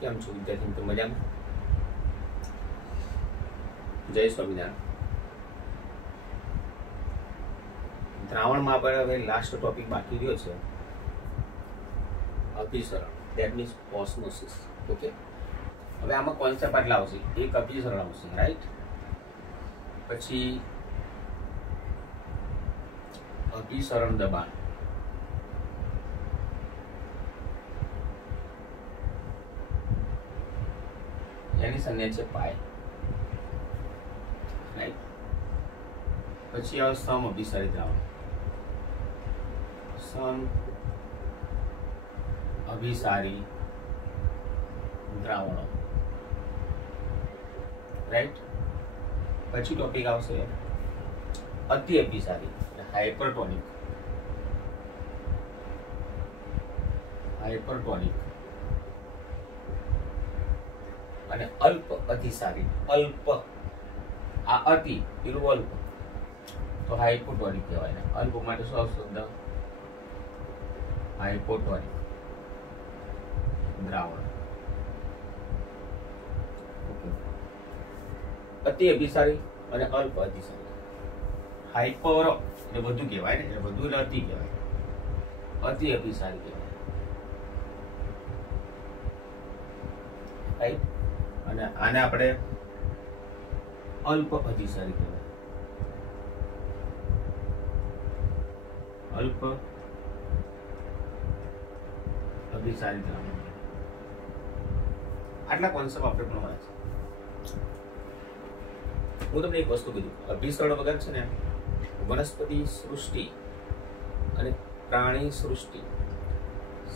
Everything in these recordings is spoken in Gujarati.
કેમ છો વિદ્યાર્થી મિત્રો? મજામાં? જય સ્વામિનારાયણ. દ્રાવણમાં આપણે હવે લાસ્ટ ટોપિક બાકી રહ્યો છે, અભિસરણ, ધેટ મીન્સ ઓસ્મોસિસ. ઓકે, હવે આમાં કોન્સેપ્ટ આટલા આવશે. એક અભિસરણ આવશે, રાઈટ? પછી અભિસરણ દબાણ, એની સંજ્ઞા છે પાય, રાઈટ? પછી આવે સમ અભિસારી દ્રાવણ, સમ અભિસારી દ્રાવણો, રાઈટ? પછી ટોપિક આવશે અતિ અભિસારી, હાઇપરટોનિક, હાઇપરટોનિક અને અલ્પ અતિસારી. અલ્પ, આ અતિ પેલું અલ્પ, તો હાઇપોટોનિક કહેવાય ને. અલ્પ માટે શું આવશે શબ્દ? હાઇપોટોનિક દ્રાવણ. અતિ અભિસારી અને અલ્પ અતિસારી. હાઇપર એટલે વધુ કહેવાય ને, એટલે વધુ એટલે અતિ કહેવાય. અતિ અભિસારી કહેવાય, રાઈટ? અને આને આપણે અલ્પ અતિસારી કહેવાય. અલ્પ અભિસારી દ્રાવણ. આટલા કોન્સેપ્ટ આપણે ભણવાના છે. હું તમને એક વસ્તુ કીધું, અભિસરણ વગર છે ને વનસ્પતિ સૃષ્ટિ અને પ્રાણી સૃષ્ટિ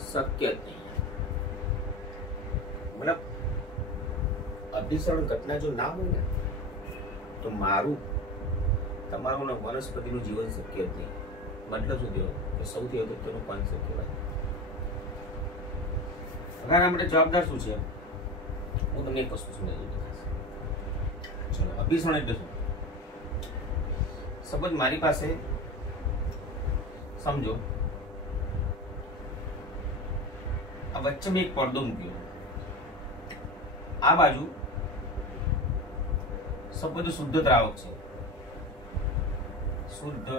શક્ય જ નહીં. મતલબ અભિસરણ ઘટના જો ના હોય ને તો મારું, તમારું ને વનસ્પતિનું જીવન શક્ય જ નહીં. મતલબ શું થયો કે સૌથી અગત્યનો કોન્સેપ્ટ કહેવાય. હવે આપણે જવાબદાર શું છે, હું તમને એક વસ્તુ સમજાવી દઉં. ચલો, અભિસરણ એટલે શું? સપોઝ મારી પાસે, સમજો આ વચ્ચે મેં એક પડદો મૂક્યો, આ બાજુ સપોઝ શુદ્ધ દ્રાવક છે, શુદ્ધ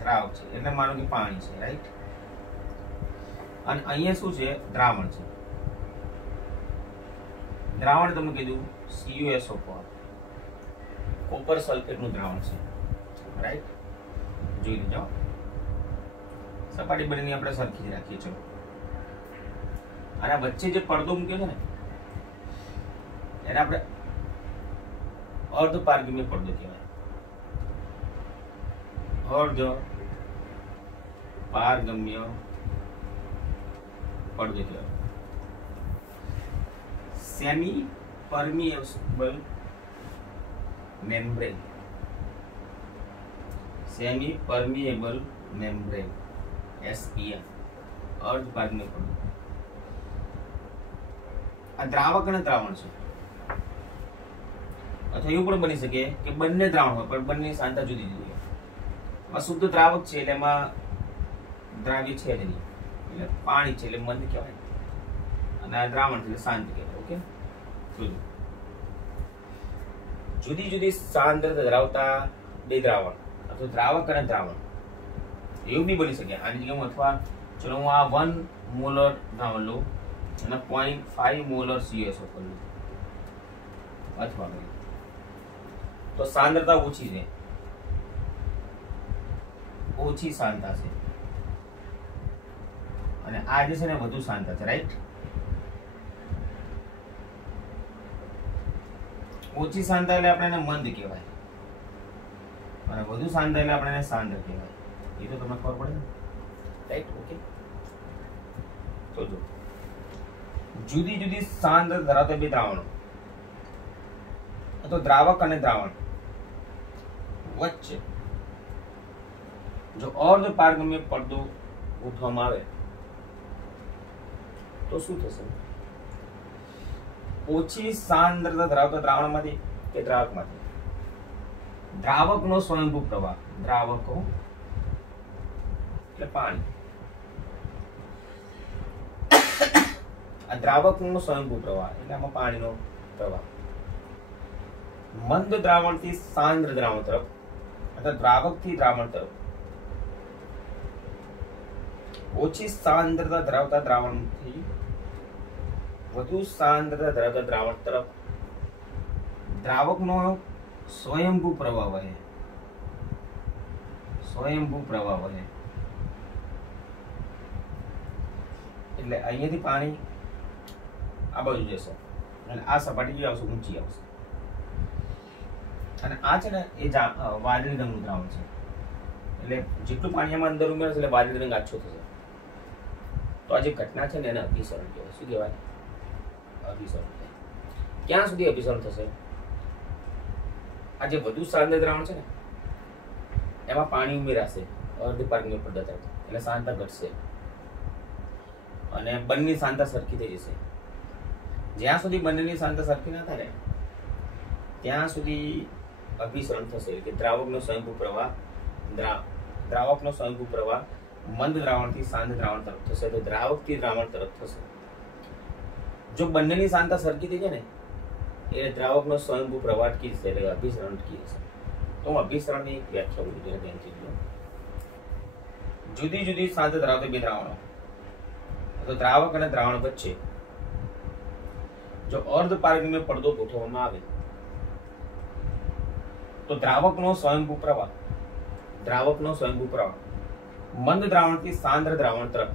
દ્રાવક છે એટલે માનો કે પાણી છે, રાઈટ? અને અહીંયા શું છે? દ્રાવણ છે. દ્રાવણ તમે કીધું CuSO4, કોપર સલ્ફેટ નું દ્રાવણ છે, રાઈટ? જોઈ લેજો. સપાટી બંનેની આપણે સરખી જ રાખીએ. ચલો, અને આ વચ્ચે જે પડદો મૂક્યો છે ને એને આપણે અર્ધ પારગમ્ય પડદો કહેવાય. અર્ધ પારગમ્ય પડદો કહેવાય. Semi permeable membrane, semi permeable membrane, SPM, અર્ધ પારગમ્ય પડદો. આ દ્રાવક અને દ્રાવણ છે. અથવા એવું પણ બની શકે કે બંને દ્રાવણ હોય પણ બંને સાંદ્રતા જુદી જુદી હોય. આ શુદ્ધ દ્રાવક છે એટલે એમાં દ્રાવ્ય છે જ નહીં, એટલે પાણી છે એટલે મંદ કહેવાય, અને આ દ્રાવણ છે એટલે શાંત કહેવાય. ઓકે, જુદી જુદી સાંદ્રતા ધરાવતા બે દ્રાવણ અથવા દ્રાવક અને દ્રાવણ એવું બી બની શકે. આની જગ્યાએ અથવા ચલો હું આ 1 મોલર દ્રાવણ લઉં અને 0.5 મોલર CuSO4 લઉં, અથવા તો સાંદ્રતા ઓછી છે, ઓછી સાંદ્રતા છે, અને આ જે છે ને વધુ સાંદ્રતા છે, રાઈટ? ઓછી સાંદ્રતા એટલે આપણે એને મંદ કહેવાય, અને વધુ સાંદ્રતા એટલે આપણે એને સાંદ્ર કહેવાય. એ તો તમને ખબર પડે ને, રાઈટ? ઓકે, તો જો જુદી જુદી સાંદ્રતા ધરાવતા બે દ્રાવણો અથવા દ્રાવક અને દ્રાવણ વચ્ચે જો અર્ધ પારગમ્ય પડદો ગોઠવવામાં આવે તો શું થશે? ઓછી સાંદ્રતા ધરાવતા દ્રાવણમાંથી કે દ્રાવકમાંથી દ્રાવકનો સ્વયંભૂ પ્રવાહ, દ્રાવકો એટલે પાણી, આ દ્રાવકનો સ્વયંભૂ પ્રવાહ એટલે આમાં પાણીનો પ્રવાહ. મંદ દ્રાવણથી સાંદ્ર દ્રાવણ તરફ અથવા દ્રાવકથી દ્રાવણ તરફ, ઓછી સાંદ્રતા ધરાવતા દ્રાવણથી વધુ સાંદ્રતા ધરાવતા દ્રાવણ તરફ દ્રાવકનો સ્વયંભૂ પ્રવાહ વહે. સ્વયંભૂ પ્રવાહ વહે એટલે અહીંયાથી પાણી આ બાજુ જશે અને આ સપાટી જે આવશે ઊંચી આવશે. અને આ છે ને એ વાદળી રંગનું દ્રાવણ છે એટલે જેટલું પાણી આમાં અંદર ઉમેરશે એટલે વાદળી રંગ આછો થશે. તો આ જે ઘટના છે ને એને અભિસરણ કહેવાય. શું કહેવાય? અભિસરણ. ક્યાં સુધી અભિસરણ થશે? આ જે વધુ સાંદ્ર દ્રાવણ છે ને એમાં પાણી ઉમેરાશે અર્ધપારગમ્ય પદાર્થ એટલે સાંદ્રતા ઘટશે અને બંને સાંદ્રતા સરખી થઈ જશે. જ્યાં સુધી બંનેની સાંદ્રતા સરખી ના થાય ને ત્યાં સુધી અભિસરણ થશે કે દ્રાવકનો સ્વયંભૂ પ્રવાહ દ્રાવકનો સ્વયંભૂ પ્રવાહ મંદ દ્રાવણથી સાંદ્ર દ્રાવણ તરફ થશે તો દ્રાવકથી દ્રાવણ તરફ થશે. જો બંનેની સાંદ્રતા સરખી થઈ જાય ને એ દ્રાવકનો સ્વયંભૂ પ્રવાહ અટકી જશે એટલે અભિસરણ અટકી જશે. તો હું અભિસરણની વ્યાખ્યા બોલું છું ધ્યાનથી લો. જુદી જુદી સાંદ્રતા ધરાવતા બે દ્રાવણો તો દ્રાવક અને દ્રાવણ વચ્ચે જો અર્ધપારગમ્ય પડદો ગોઠવવામાં આવે તો દ્રાવકનો સ્વયંભૂ પ્રવાહ મંદ દ્રાવણથી સાંદ્ર દ્રાવણ તરફ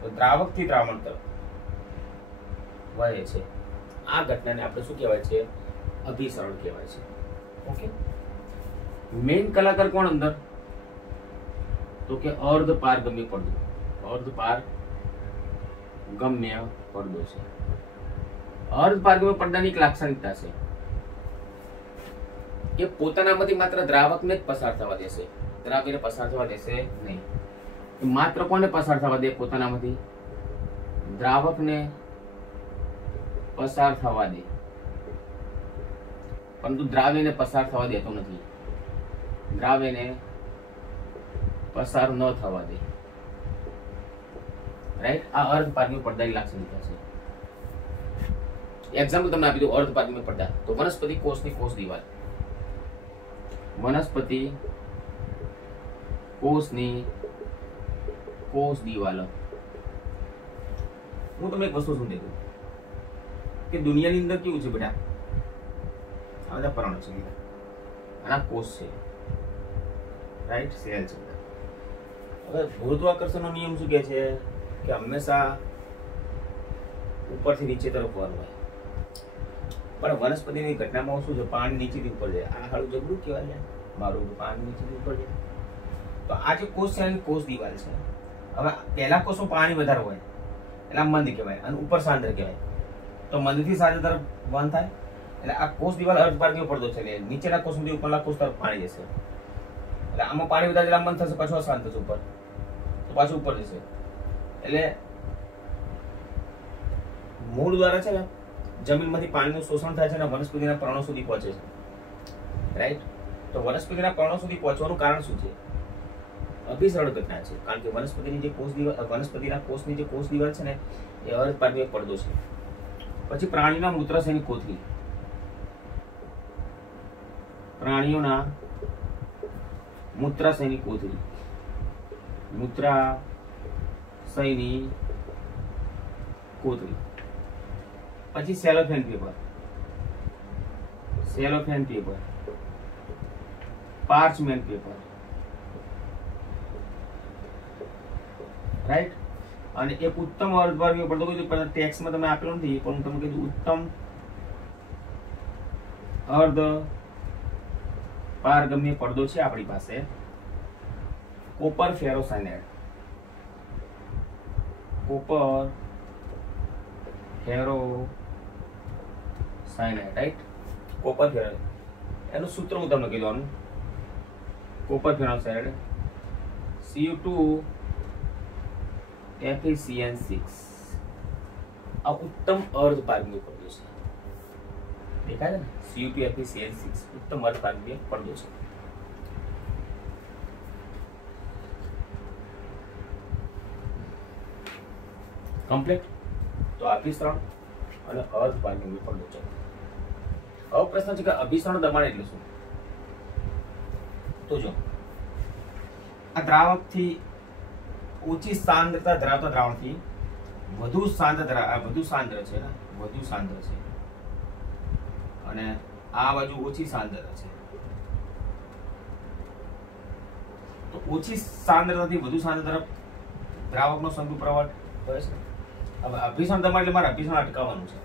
તો દ્રાવકથી દ્રાવણ તરફ વહે છે. આ ઘટનાને આપણે શું કહેવાય છે? અભિસરણ કહેવાય છે. ઓકે. મેઇન કલાકાર કોણ અંદર? તો કે અર્ધપારગમ્ય પડદો. અર્ધપારગમ્ય પડદો છે. અર્ધપારગમ્ય પડદાની એક લાક્ષણિકતા છે કે પોતાનામાંથી માત્ર દ્રાવકને જ પસાર થવા દેશે, દ્રાવ્યને પસાર થવા દેશે નહીં. માત્ર કોને પસાર થવા દે? પોતાનામાંથી દ્રાવકને પસાર થવા દે, પરંતુ દ્રાવ્યને પસાર થવા દેતો નથી. દ્રાવ્યને પસાર ન થવા દે. રાઈટ? આ અર્ધપારગમ્ય પડદાની લાક્ષણિકતા છે. એક્ઝામ્પલ તમને આપી દઉં અર્ધપારગમ્ય પડદા. તો વનસ્પતિ કોષની કોષ દિવાલ, વનસ્પતિ કોષની કોષ દિવાલો. હું તમને એક વસ્તુ સમજાવી દઉં કે દુનિયાની અંદર કેવું છે બેટા? આ બધા પર્ણ છે અને આ કોષ છે. રાઈટ? સેલ છે. હવે ગુરુત્વાકર્ષણનો નિયમ શું કહે છે કે હંમેશા ઉપરથી નીચે તરફ વળવું હોય. પણ વનસ્પતિની ઘટનામાં શું છે? પાણી નીચેથી ઉપર જાય. આ હાલું જબરું કહેવાય છે મારું, પાણી નીચેથી ઉપર જાય. તો આ જે કોષ છે એની કોષ દિવાલ છે. હવે પહેલા કોષમાં પાણી વધારે હોય એટલે આ મંદ કહેવાય અને ઉપર સાંદ્ર કહેવાય. તો મંદથી સાંદ્ર તરફ વહન થાય એટલે આ કોષ દિવાલ અર્ધપારગમ્ય પડદો છે. નીચેના કોષમાંથી ઉપરના કોષ તરફ પાણી જશે એટલે આમાં પાણી વધારે એટલે મંદ થશે, પાછું શાંત થશે ઉપર, તો પાછું ઉપર જશે. એટલે મૂળ દ્વારા છે ને જમીનમાંથી પાણીનું શોષણ થાય છે અને વનસ્પતિના પર્ણો સુધી પહોંચે છે. રાઈટ? તો વનસ્પતિના પર્ણો સુધી પહોંચવાનું કારણ શું છે? અભિસરણ ઘટના છે. કારણ કે વનસ્પતિની જે કોષ દિવાલ, વનસ્પતિના કોષની જે કોષ દિવાલ છે ને એ અર્ધપારગમ્ય પડદો છે. પછી પ્રાણીના મૂત્રાશયની કોથળી, પ્રાણીઓના મૂત્રાશયની કોથળી, મૂત્રાશયની કોથળી. પછી cellophane paper, parchment paper. Right? અને એક ઉત્તમ અર્ધપારગમ્ય પડદો કીધું પણ ટેક્સમાં તમે આપેલો નથી, પણ હું તમને કીધું ઉત્તમ અર્ધપારગમ્ય પડદો છે આપણી પાસે કોપર ફેરોસાયનાઇડ. કોપર ફેરોસાયનાઇડ. રાઈટ? કોપર ફેરોસાયનાઇડ એનું સૂત્ર હું તમને કીધું આનું. કોપર ફેરોસાયનાઇડ Cu2 FeCN6 આ ઉત્તમ અર્ધપારગમ્ય પડદો છે. દેખાય છે ને? Cu2 FeCN6 ઉત્તમ અર્ધપારગમ્ય પડદો છે. કમ્પ્લીટ? તો તો અભિસરણ અને અર્ધવાયુનું વિપરીત. હવે પ્રશ્ન છે કે અભિસરણ દબાણ એટલે શું? તો જો આ દ્રાવકથી ઓછી સાંદ્રતા ધરાવતા દ્રાવણથી વધુ સાંદ્ર છે ને, વધુ સાંદ્ર છે, અને આ બાજુ ઓછી સાંદ્ર છે. તો ઓછી સાંદ્રતાથી વધુ સાંદ્ર તરફ દ્રાવકનો સંભવ પ્રવાહ થયો છે. હવે અભિસરણ દબાણ એટલે મારે અભિસરણ અટકાવવાનું છે.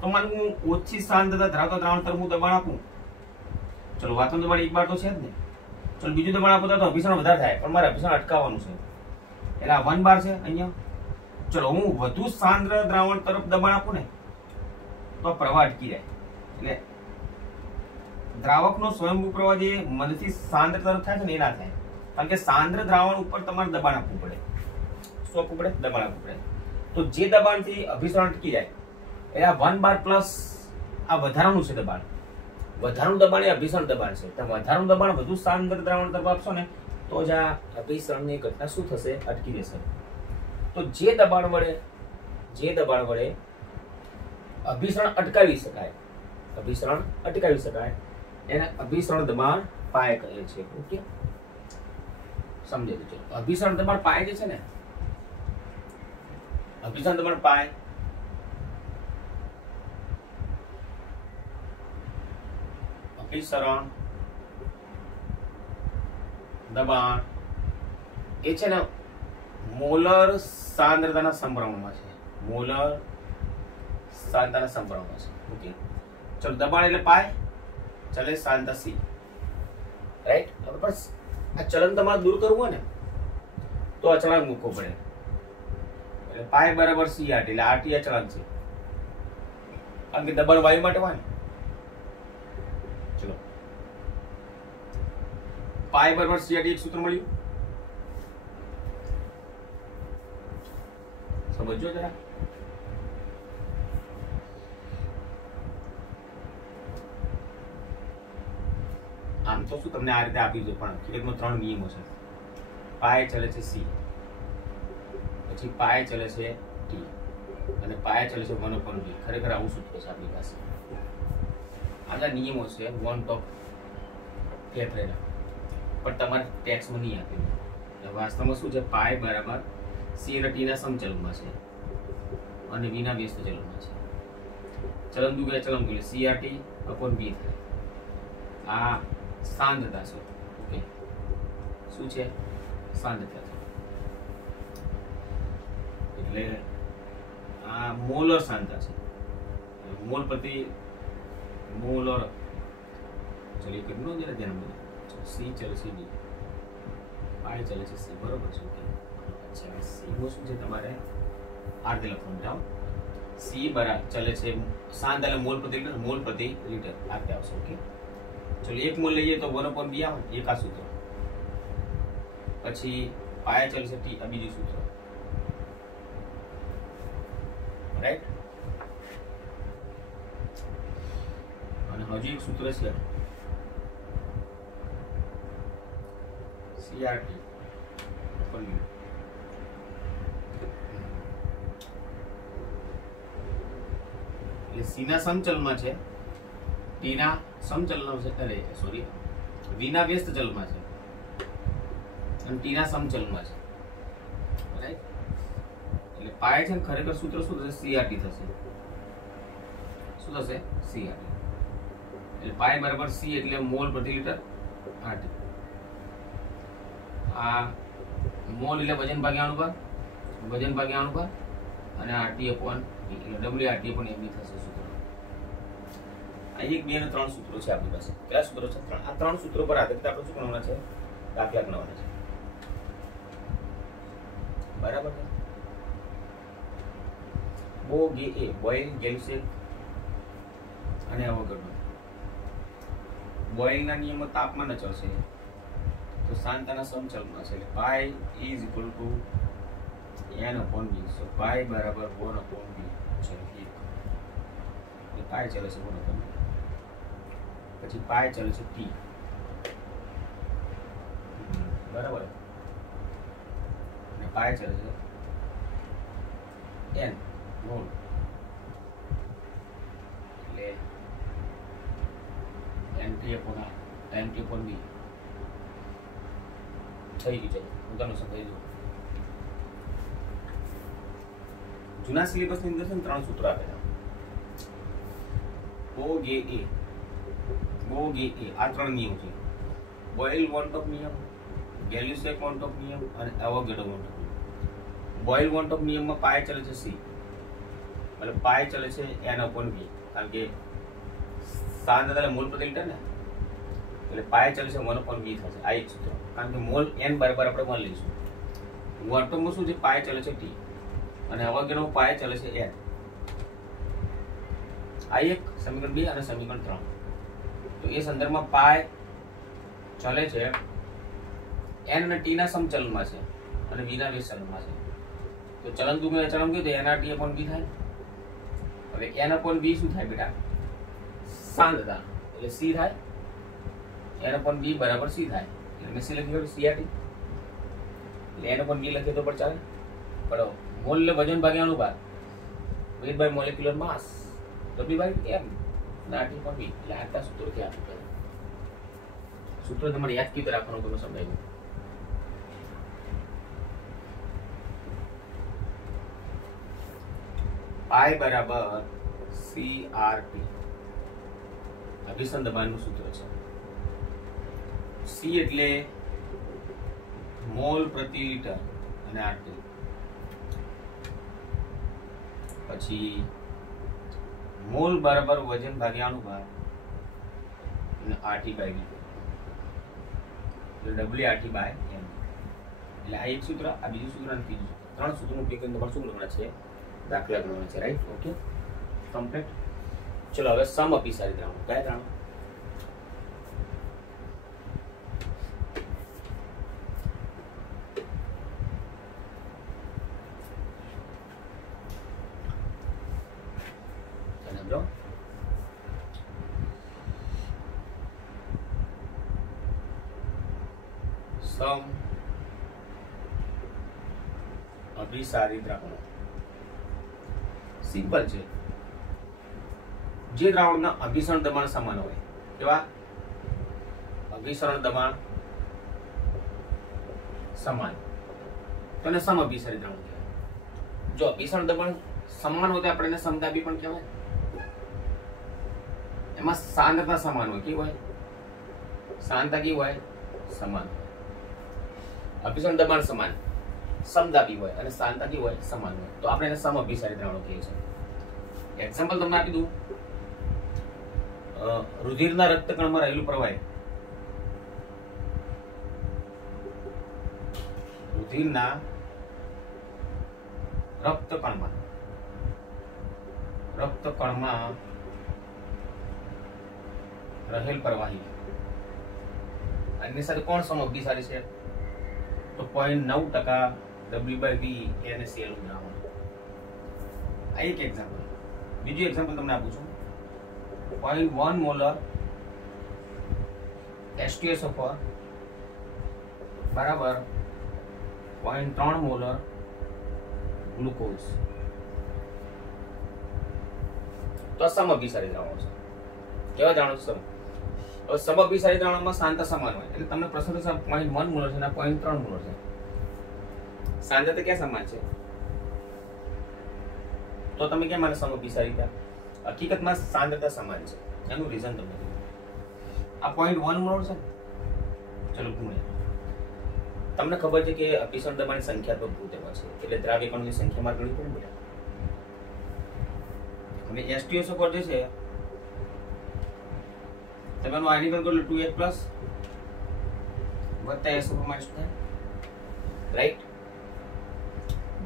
તો મારે હું ઓછી સાંદ્રતા ધરાવતા દ્રાવણ તરફ હું દબાણ આપું, ચલો વાતનું દબાણ એક બાર તો છે જ ને, ચલો બીજું દબાણ આપો તો અભિસરણ વધારે થાય, પણ મારે અભિસરણ અટકાવવાનું છે. એટલે આ 1 બાર છે અહીંયા. ચલો હું વધુ સાંદ્ર દ્રાવણ તરફ દબાણ આપું ને તો પ્રવાહ અટકી જાય. એટલે દ્રાવકનો સ્વયંભૂ પ્રવાહ જે મદદથી સાંદ્ર તરફ થાય છે ને એ ના થાય, કારણ કે સાંદ્ર દ્રાવણ ઉપર તમારે દબાણ આપવું પડે. શું આપવું પડે? દબાણ આપવું પડે. તો જે દબાણથી અભિસરણ અટકી જાય એટલે આ 1 બાર પ્લસ આ વધારાનું છે દબાણ. વધારાનું દબાણ એ અભિસરણ દબાણ છે. તો વધારાનું દબાણ વધુ સાંદ્ર દ્રાવણ તરફ આપશો ને તો જ આ અભિસરણની ઘટના શું થશે? અટકી જશે. તો જે દબાણ વડે અભિસરણ અટકાવી શકાય, અભિસરણ અટકાવી શકાય એને અભિસરણ દબાણ પાય કહે છે. ઓકે, સમજી લેજો. અભિસરણ દબાણ પાય જે છે ને, અભિસરણ દબાણ પાય અભિસરણ દબાણ એ છે ને મોલર સાંદ્રતાના સમપ્રમાણમાં છે. મોલર સાંદ્રતાના સમપ્રમાણમાં છે. ઓકે, ચલો દબાણ એટલે પાય, ચલે સાંદ્રતા સી, રાઈટ. હવે બસ આ ચલન તમારે દૂર કરવું હોય ને તો અચળાંક મૂકવો પડે. એટલે પાય બરાબર સી આરટી, એટલે આરટી અચળાંક છે, કારણ કે દબાણ વાયુ માટે હોય ને. ચલો પાય બરાબર સી આરટી એક સૂત્ર મળ્યું, સમજો જરા. આમ તો શું તમને આ રીતે આપી દો, પણ ખરેખર 3 નિયમો છે. પાય ચલે છે સી, પછી પાય ચલે છે ટી, અને પાય ચલે છે 1/b. ખરેખર આવું સૂત્ર છે આપણી પાસે. આ નિયમો છે વન ટોપ ફેફરેલા, પણ તમારે ટેક્સમાં નહીં આપેલું. વાસ્તવમાં શું છે? પાય બરાબર સી અને ટી ના સમચલનમાં છે અને વી ના વ્યસ્ત ચલનમાં છે. ચલન દુ ગયા ચલન બોલે સી આર ટી અપોન બી થાય. આ સાંદ્રતા છે. ઓકે, શું છે? સાંદ્રતા છે. એટલે આ મોલર સાંદ્રતા છે. મોલ પ્રતિ મોલર. ચલો એક નો જરા ધ્યાન બોલો. સી ચલે છે ડી, પાય ચલે છે સી, બરોબર છે. ઓકે, અચ્છા સી નો શું છે? તમારે આ રીતે લખવાનું જાઓ. સી બરાબર ચલે છે સાંદ્રતા એટલે મોલ પ્રતિ લીટર આ રીતે આવશે. ઓકે, ચલો એક મોલ લઈએ તો 1/b આવે, એક આ સૂત્ર. પછી પાય ચલે છે ટી, આ બીજું સૂત્ર, રાઈટ. અને હજુ એક સૂત્ર છે સીઆરટી એટલે સી ના સમચલમાં છે, ટી ના સમચલનમાં છે, અરે સોરી વી ના વ્યસ્ત ચલમાં છે અને ટી ના સમચલમાં છે, રાઈટ. એટલે પાય છે ખરેખર સૂત્ર શું થશે? સીઆરટી થશે. શું થશે? સીઆરટી. એટલે પાય બરાબર સી એટલે મોલ પ્રતિ લીટર આરટી. આ મોલ એટલે વજન ભાગ્યા અણુભાર, વજન ભાગ્યા અણુભાર, અને આરટી અપોન એટલે ડબલ્યુ આરટી અપોન એમની થશે સૂત્ર. આ 1, 2 અને 3 સૂત્રો છે આપણી પાસે. કેટલા સૂત્રો છે? 3. આ 3 સૂત્રો પર આધારિત આપણે શું કરવાના છે? દાખલા ગણવાના છે. બરાબર છે. બોઇલ, ગેલ્સેક અને અવોગાડ્રો. બોઇલના નિયમો તાપમાન અચળ છે, તો સાંદ્રતાના સમચલમાં છે. એટલે pi is equal to n upon b. સો પાય બરાબર 1/b છે. એટલે પાય ચલે છે 1/b. પછી પાય ચલે છે t, બરાબર. અને પાય ચલે છે n મોલ એટલે NT upon R NT upon V થઈ ગયું છે. હું તમને સમજાવી દઉં. જૂના સિલેબસની અંદર છે ને 3 સૂત્રો આપેલા. OGA આ 3 નિયમ છે. બોઇલ વોન ટોપ નિયમ, ગેલ્યુસેક વોન ટોપ નિયમ અને એવોગાડ્રો વોન ટોપ નિયમ. બોઇલ વોન ટોપ નિયમમાં પાય ચલે છે C, એટલે પાય ચલે છે N upon V, કારણ કે સાંદ્રતા મોલ પ્રતિ લિટર ને, એટલે પાય ચલે છે 1 upon V થશે. આ એક સૂત્ર, કારણ કે મોલ N બરાબર આપણે 1 લઈશું. વોન ટોપમાં શું છે? પાય ચલે છે T અને એવોગાડ્રો પાય ચલે છે N. આ એક સમીકરણ 2 અને સમીકરણ 3. તો એ સંદર્ભમાં પાય ચલે છે N અને T ના સમચલનમાં છે અને V ના વિચલનમાં છે. તો ચલન દુગમે અચળાંક કીધું તો NRT upon V થાય. હવે N upon V શું થાય બેટા? સાંદ્રતા, એટલે C થાય. N upon V બરાબર C થાય, એટલે મેં C લખ્યું CRT, એટલે N upon V લખીએ તો પણ ચાલે. પણ મોલ એટલે વજન ભાગ્યા અનુપાત, weight by molecular mass, W by M અને RT upon V. એટલે આટલા સૂત્રોથી આપી દે. સૂત્ર તમારે યાદ કેવી રીતે રાખવાનું તમે સમજાવ્યું. I બરાબર CRT અભિસંધ દબાણનું સૂત્ર છે. C એટલે મોલ પ્રતિ લિટર અને RT, પછી મોલ બરાબર વજન ભાગ્યા અનુપાત અને RT by V, એટલે WRT by M. એટલે આ એક સૂત્ર, આ બીજું સૂત્ર અને ત્રીજું સૂત્ર. 3 સૂત્રનો ઉપયોગ કરીને તમારે શું કરવાના છે? દાખલા ગણવાના છે. રાઈટ? Okay, complete. ચલો હવે સમઅભિસારી દ્રાવણો. કયા દ્રાવણો? સમજો. સમઅભિસારી દ્રાવણો સિમ્પલ છે. જે દ્રાવણના અભિસરણ દબાણ સમાન હોય, કેવા? અભિસરણ દબાણ સમાન, તો એને સમઅભિસારી દ્રાવણ કહેવાય. જો અભિસરણ દબાણ સમાન હોય તો આપણે એને સમદાબી પણ કહેવાય. એમાં સાંદ્રતા સમાન હોય. કેવી હોય? સાંદ્રતા કેવી હોય? સમાન. અભિસરણ દબાણ સમાન, સમદાબી હોય અને સાંદ્રતા કેવી હોય? સમાન હોય. તો આપણે એને સમઅભિસારી દ્રાવણો કહીએ છીએ. એક્ઝામ્પલ તમને આપી દઉં. રુધિરના રક્તકણમાં રહેલું પ્રવાહી, રુધિરના રક્તકણમાં રહેલ પ્રવાહી, આની સાથે કોણ સમઅભિસારી છે? તો 0.9% W/V NaCl નું દ્રાવણ. આ એક એક્ઝામ્પલ. બીજું એક્ઝામ્પલ તમને આપું છું. 0.1 મોલર H2SO4 બરાબર 0.3 મોલર ગ્લુકોઝ. તો સમઅભિસારી દ્રાવણો છે. કેવા દ્રાવણો છે? હવે સમઅભિસારી દ્રાવણોમાં સાંદ્રતા સમાન હોય, એટલે તમને પ્રશ્ન થશે 0.1 મોલર છે અને 0.3 મોલર છે. સાંદ્રતા ક્યાં સમાન છે? તો તમે કેમ મને સમઅભિસારી કહ્યા? હકીકતમાં સાંદ્રતા સમાન છે. એનું રીઝન તમને કહ્યું. આ 0.1 મોલ છે. ચલો ગુણ્યા. તમને ખબર છે કે અભિસરણ દબાણની સંખ્યાત્મક ભૂતેમાં છે, એટલે દ્રાવ્ય કણોની સંખ્યામાં ગણી પડે બેટા. હવે H2SO4 જે છે તમે એનું આયનીકરણ કરો એટલે 2H+ વત્તા SO4 માઇનસ થાય. રાઈટ?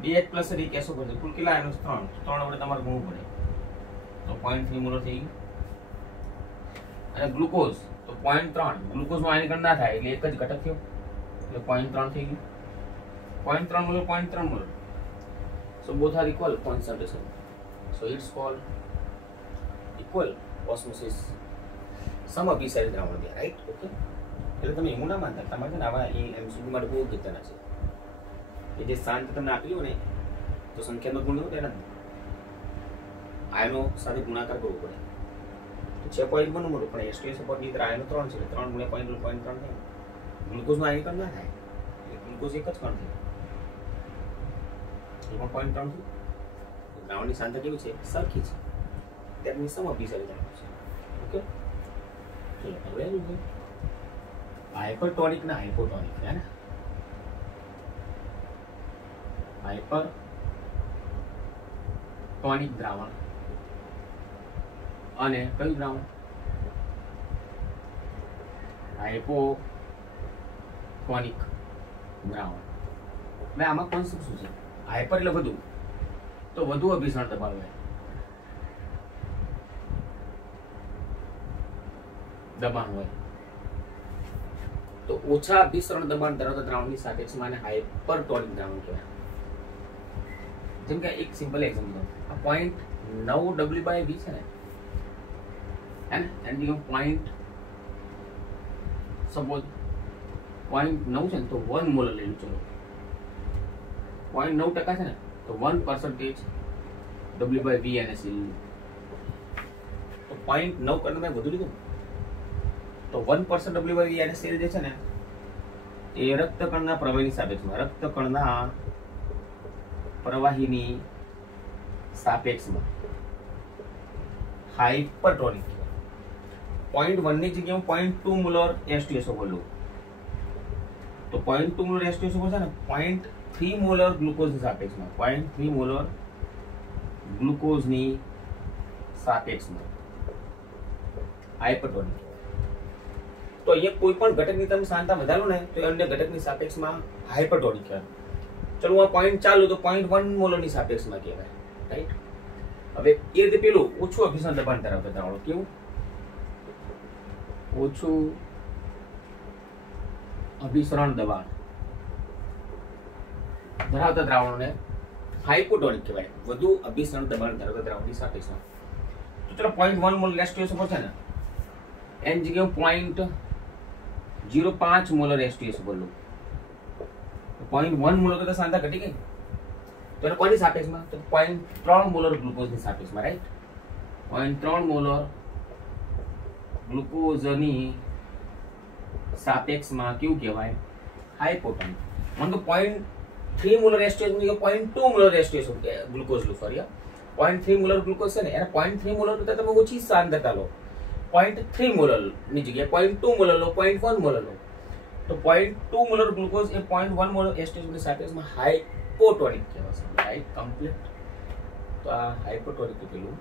2H+ એક SO4 છે. કુલ કેટલા આયનો? 3 વડે તમારે ગુણવું પડે. તો 0.3 મોલર થઈ ગયું. અને ગ્લુકોઝ તો 0.3. ગ્લુકોઝનું આયનીકરણ ના થાય એટલે એક જ ઘટક થયો, એટલે 0.3 થઈ ગયું. 0.3 molar 0.3 molar. So both are equal concentration. So it's called equal osmosis. સમઅભિસારી દ્રાવણ છે. રાઈટ? ઓકે. એટલે તમે એવું ના માનતા. તમારે છે ને આવા MCQ માટે બહુ અગત્યના છે. એ જે શાંત તમને આપેલું ને તો સંખ્યાનો ગુણ હોય તેના આયનો સાથે ગુણાકાર કરવો પડે તો 6.1 મળે, પણ H2SO પર ની આયનો 3 છે એટલે 3 ગુણ્યા 0.3 થાય. ગ્લુકોઝનો આયનીકરણ ના થાય એટલે ગ્લુકોઝ એક જ કણ થાય, એમાં 0.3 થયું. દ્રાવણની સાંદ્રતા કેવી છે? સરખી છે. તેમની સમઅભિસારી દ્રાવણ છે. ઓકે, ચલો હવે શું છે? હાઇપરટોનિક ના હાઇપોટોનિક છે ને. હાઇપરટોનિક દ્રાવણ અને કયું દ્રાવણ? હાઇપોટોનિક દ્રાવણ. હવે આમાં કોન્સેપ્ટ શું છે? હાઇપર એટલે વધુ, તો વધુ અભિસરણ દબાણ હોય, તો ઓછા અભિસરણ દબાણ ધરાવતા દ્રાવણની સાપેક્ષમાં આને હાઇપરટોનિક દ્રાવણ કહેવાય. જેમ કે એક સિમ્પલ એક્ઝામ્પલ, આ 0.9 W/V છે ને, હે ને, એની જગ્યાએ સપોઝ 0.9 છે ને, તો 1 મોલર લઈ લો. ચલો 0.9% છે ને, તો 1% W/V NaCl. તો 0.9 કરતા મેં વધુ લીધું, તો 1% W/V NaCl જે છે ને, એ રક્તકણના પ્રવાહીની સાપેક્ષમાં, રક્તકણના પ્રવાહીની સાપેક્ષમાં હાઇપરટોનિક કહેવાય. 0.1 ની જગ્યાએ 0.2 મોલર H2SO બોલું, તો 0.2 મોલર H2SO છે ને, 0.3 મોલર ગ્લુકોઝની સાપેક્ષમાં, 0.3 મોલર ગ્લુકોઝની સાપેક્ષમાં હાઇપરટોનિક. તો અહીંયા કોઈ પણ ઘટકની તમે સાંદ્રતા વધારો ને, તો અન્ય ઘટકની સાપેક્ષમાં હાઇપરટોનિક કહેવાય. ચલો આ પોઈન્ટ ચાલુ તો 0.1 મોલરની સાપેક્ષમાં કહેવાય, રાઈટ. હવે એ રીતે પેલું ઓછું અભિસરણ દબાણ ધરાવતા દ્રાવણો, કેવું? ઓછું અભિસરણ દબાણ ધરાવતા દ્રાવણોને હાઇપોટોનિક કહેવાય, વધુ અભિસરણ દબાણ ધરાવતા દ્રાવણની સાપેક્ષમાં. તો ચલો 0.1 મોલર H2SO છે ને, એની જગ્યાએ 0.05 મોલર H2SO બોલું, 0.1 મોલર કરતા સાંદ્રતા ઘટી ગઈ, તો એને કોની સાપેક્ષમાં? તો 0.3 મોલર ગ્લુકોઝની સાપેક્ષમાં, રાઈટ. 0.3 મોલર ગ્લુકોઝની સાપેક્ષમાં કેવું કહેવાય? હાઇપોટોનિક. મને તો 0.3 મોલર H2SO ની 0.2 મોલર H2SO ગ્લુકોઝ લો, સોરી 0.3 મોલર ગ્લુકોઝ છે ને, એને 0.3 મોલર કરતા તમે ઓછી સાંદ્રતા લો, 0.3 મોલર ની જગ્યાએ 0.2 મોલર લો, 0.1 મોલર લો, તો 0.2 મોલર ગ્લુકોઝ એ 0.1 મોલર H2SO ની સાપેક્ષમાં હાઇપોટોનિક કહેવાશે, રાઈટ. કમ્પ્લીટ. તો આ હાઇપોટોનિક પેલું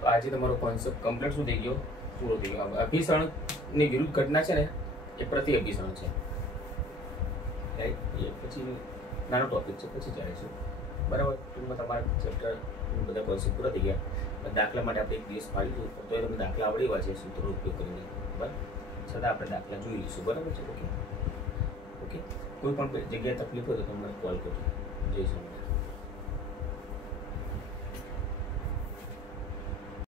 તો આજે તમારો કોન્સેપ્ટ કમ્પ્લીટ શું થઈ ગયો? પૂરો થઈ ગયો. અભિસરણ ની વિરુદ્ધ ઘટના છે ને, એ પ્રતિ અભિસરણ છે, રાઈટ. એ પછી નાનો ટોપિક છે, પછી જાણીશું, બરાબર. ટૂંકમાં તમારા ચેપ્ટર બધા કોન્સેપ્ટ પૂરા થઈ ગયા. દાખલા માટે આપણે એક દિવસ પાડીશું, તો એ તમે દાખલા આવડી છે સૂત્રનો ઉપયોગ કરીને, બરાબર. છતાં આપણે દાખલા જોઈ લઈશું, બરાબર છે. ઓકે ઓકે, કોઈ પણ જગ્યાએ તકલીફ હોય તો તમને કોલ કરજો. જય સ્વામી.